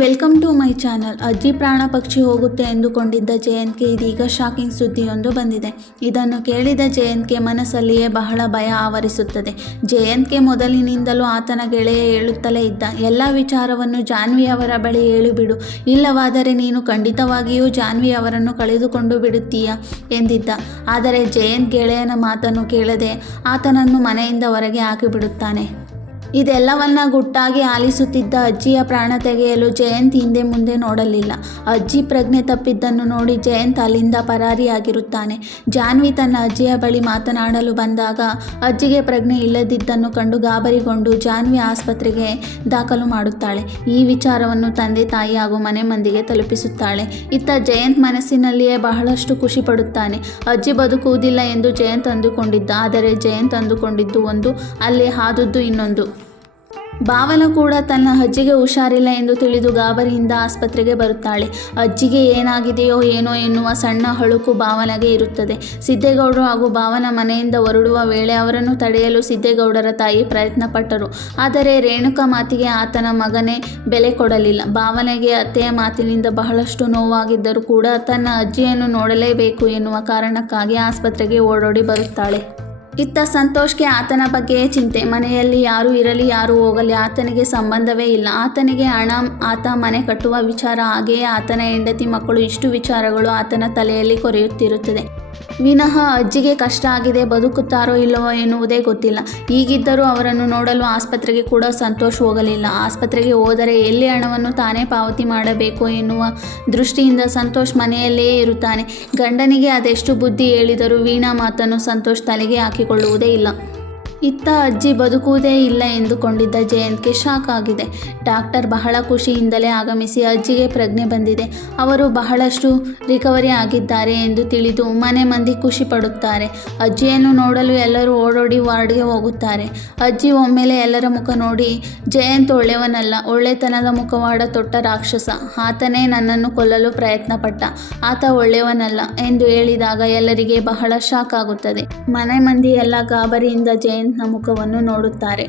Welcome to my channel. ಅಜ್ಜಿ ಪ್ರಾಣ ಪಕ್ಷಿ ಹೋಗುತ್ತೆ ಎಂದುಕೊಂಡಿದ್ದ ಜಯಂತ್ಗೆ ಇದೀಗ ಶಾಕಿಂಗ್ ಸುದ್ದಿಯೊಂದು ಬಂದಿದೆ. ಇದನ್ನು ಕೇಳಿದ ಜಯಂತ್ಗೆ ಮನಸ್ಸಲ್ಲಿಯೇ ಬಹಳ ಭಯ ಆವರಿಸುತ್ತದೆ. ಜಯಂತ್ಗೆ ಮೊದಲಿನಿಂದಲೂ ಆತನ ಗೆಳೆಯ ಹೇಳುತ್ತಲೇ ಇದ್ದ, ಎಲ್ಲ ವಿಚಾರವನ್ನು ಜಾನ್ವಿ ಅವರ ಬಳಿ ಹೇಳಿಬಿಡು. ಇಲ್ಲವಾದರೆ ನೀನು ಖಂಡಿತವಾಗಿಯೂ ಜಾನ್ವಿ ಅವರನ್ನು ಕಳೆದುಕೊಂಡು ಬಿಡುತ್ತೀಯ? ಎಂದಿದ್ದ. ಆದರೆ ಜಯಂತ್ ಗೆಳೆಯನ ಮಾತನ್ನು ಕೇಳದೆ ಆತನನ್ನು ಮನೆಯಿಂದ ಹೊರಗೆ ಹಾಕಿಬಿಡುತ್ತಾನೆ. ಇದೆಲ್ಲವನ್ನ ಗುಟ್ಟಾಗಿ ಆಲಿಸುತ್ತಿದ್ದ ಅಜ್ಜಿಯ ಪ್ರಾಣ ತೆಗೆಯಲು ಜಯಂತ್ ಹಿಂದೆ ಮುಂದೆ ನೋಡಲಿಲ್ಲ. ಅಜ್ಜಿ ಪ್ರಜ್ಞೆ ತಪ್ಪಿದ್ದನ್ನು ನೋಡಿ ಜಯಂತ್ ಅಲ್ಲಿಂದ ಪರಾರಿಯಾಗಿರುತ್ತಾನೆ. ಜಾನ್ವಿ ತನ್ನ ಅಜ್ಜಿಯ ಬಳಿ ಮಾತನಾಡಲು ಬಂದಾಗ ಅಜ್ಜಿಗೆ ಪ್ರಜ್ಞೆ ಇಲ್ಲದಿದ್ದನ್ನು ಕಂಡು ಗಾಬರಿಗೊಂಡು ಜಾನ್ವಿ ಆಸ್ಪತ್ರೆಗೆ ದಾಖಲು ಮಾಡುತ್ತಾಳೆ. ಈ ವಿಚಾರವನ್ನು ತಂದೆ ತಾಯಿ ಹಾಗೂ ಮನೆ ಮಂದಿಗೆ ತಲುಪಿಸುತ್ತಾಳೆ. ಇತ್ತ ಜಯಂತ್ ಮನಸ್ಸಿನಲ್ಲಿಯೇ ಬಹಳಷ್ಟು ಖುಷಿ ಪಡುತ್ತಾನೆ. ಅಜ್ಜಿ ಬದುಕುವುದಿಲ್ಲ ಎಂದು ಜಯಂತ್ ಅಂದುಕೊಂಡಿದ್ದ, ಆದರೆ ಜಯಂತ್ ಅಂದುಕೊಂಡಿದ್ದು ಒಂದು, ಅಲ್ಲಿ ಹಾದುದ್ದು ಇನ್ನೊಂದು. ಭಾವನ ಕೂಡ ತನ್ನ ಅಜ್ಜಿಗೆ ಹುಷಾರಿಲ್ಲ ಎಂದು ತಿಳಿದು ಗಾಬರಿಯಿಂದ ಆಸ್ಪತ್ರೆಗೆ ಬರುತ್ತಾಳೆ. ಅಜ್ಜಿಗೆ ಏನಾಗಿದೆಯೋ ಏನೋ ಎನ್ನುವ ಸಣ್ಣ ಹಳುಕು ಭಾವನೆಗೆ ಇರುತ್ತದೆ. ಸಿದ್ದೇಗೌಡರು ಹಾಗೂ ಭಾವನ ಮನೆಯಿಂದ ಹೊರಡುವ ವೇಳೆ ಅವರನ್ನು ತಡೆಯಲು ಸಿದ್ದೇಗೌಡರ ತಾಯಿ ಪ್ರಯತ್ನ ಪಟ್ಟರು ಆದರೆ ರೇಣುಕಾ ಮಾತಿಗೆ ಆತನ ಮಗನೇ ಬೆಲೆ ಕೊಡಲಿಲ್ಲ. ಭಾವನೆಗೆ ಅತ್ತೆಯ ಮಾತಿನಿಂದ ಬಹಳಷ್ಟು ನೋವಾಗಿದ್ದರೂ ಕೂಡ ತನ್ನ ಅಜ್ಜಿಯನ್ನು ನೋಡಲೇಬೇಕು ಎನ್ನುವ ಕಾರಣಕ್ಕಾಗಿ ಆಸ್ಪತ್ರೆಗೆ ಓಡೋಡಿ ಬರುತ್ತಾಳೆ. ಇತ್ತ ಸಂತೋಷ್ಗೆ ಆತನ ಬಗ್ಗೆಯೇ ಚಿಂತೆ. ಮನೆಯಲ್ಲಿ ಯಾರು ಇರಲಿ, ಯಾರು ಹೋಗಲಿ, ಆತನಿಗೆ ಸಂಬಂಧವೇ ಇಲ್ಲ. ಆತನಿಗೆ ಹಣ, ಆತ ಮನೆ ಕಟ್ಟುವ ವಿಚಾರ, ಹಾಗೆಯೇ ಆತನ ಹೆಂಡತಿ ಮಕ್ಕಳು ಇಷ್ಟು ವಿಚಾರಗಳು ಆತನ ತಲೆಯಲ್ಲಿ ಕೊರೆಯುತ್ತಿರುತ್ತದೆ. ವಿನಃ ಅಜ್ಜಿಗೆ ಕಷ್ಟ ಆಗಿದೆ, ಬದುಕುತ್ತಾರೋ ಇಲ್ಲವೋ ಎನ್ನುವುದೇ ಗೊತ್ತಿಲ್ಲ. ಈಗಿದ್ದರೂ ಅವರನ್ನು ನೋಡಲು ಆಸ್ಪತ್ರೆಗೆ ಕೂಡ ಸಂತೋಷ್ ಹೋಗಲಿಲ್ಲ. ಆಸ್ಪತ್ರೆಗೆ ಹೋದರೆ ಎಲ್ಲಿ ಹಣವನ್ನು ತಾನೇ ಪಾವತಿ ಮಾಡಬೇಕು ಎನ್ನುವ ದೃಷ್ಟಿಯಿಂದ ಸಂತೋಷ್ ಮನೆಯಲ್ಲೇ ಇರುತ್ತಾನೆ. ಗಂಡನಿಗೆ ಅದೆಷ್ಟು ಬುದ್ಧಿ ಹೇಳಿದರೂ ವೀಣಾ ಮಾತನ್ನು ಸಂತೋಷ್ ತಲೆಗೆ ಹಾಕಿಕೊಳ್ಳುವುದೇ ಇಲ್ಲ. ಇತ್ತ ಅಜ್ಜಿ ಬದುಕುವುದೇ ಇಲ್ಲ ಎಂದುಕೊಂಡಿದ್ದ ಜಯಂತ್ಗೆ ಶಾಕ್ ಆಗಿದೆ. ಡಾಕ್ಟರ್ ಬಹಳ ಖುಷಿಯಿಂದಲೇ ಆಗಮಿಸಿ ಅಜ್ಜಿಗೆ ಪ್ರಜ್ಞೆ ಬಂದಿದೆ. ಅವರು ಬಹಳಷ್ಟು ರಿಕವರಿ ಆಗಿದ್ದಾರೆ ಎಂದು ತಿಳಿದು ಮನೆ ಮಂದಿ ಖುಷಿ ಪಡುತ್ತಾರೆ. ಅಜ್ಜಿಯನ್ನು ನೋಡಲು ಎಲ್ಲರೂ ಓಡೋಡಿ ವಾರ್ಡ್ಗೆ ಹೋಗುತ್ತಾರೆ. ಅಜ್ಜಿ ಒಮ್ಮೆಲೆ ಎಲ್ಲರ ಮುಖ ನೋಡಿ, ಜಯಂತ್ ಒಳ್ಳೆಯವನಲ್ಲ, ಒಳ್ಳೆತನದ ಮುಖವಾಡ ತೊಟ್ಟ ರಾಕ್ಷಸ, ಆತನೇ ನನ್ನನ್ನು ಕೊಲ್ಲಲು ಪ್ರಯತ್ನ ಪಟ್ಟ ಆತ ಒಳ್ಳೆಯವನಲ್ಲ ಎಂದು ಹೇಳಿದಾಗ ಎಲ್ಲರಿಗೆ ಬಹಳ ಶಾಕ್ ಆಗುತ್ತದೆ. ಮನೆ ಮಂದಿ ಎಲ್ಲ ಗಾಬರಿಯಿಂದ ಜಯಂತ್ನ ಮುಖವನ್ನು ನೋಡುತ್ತಾರೆ.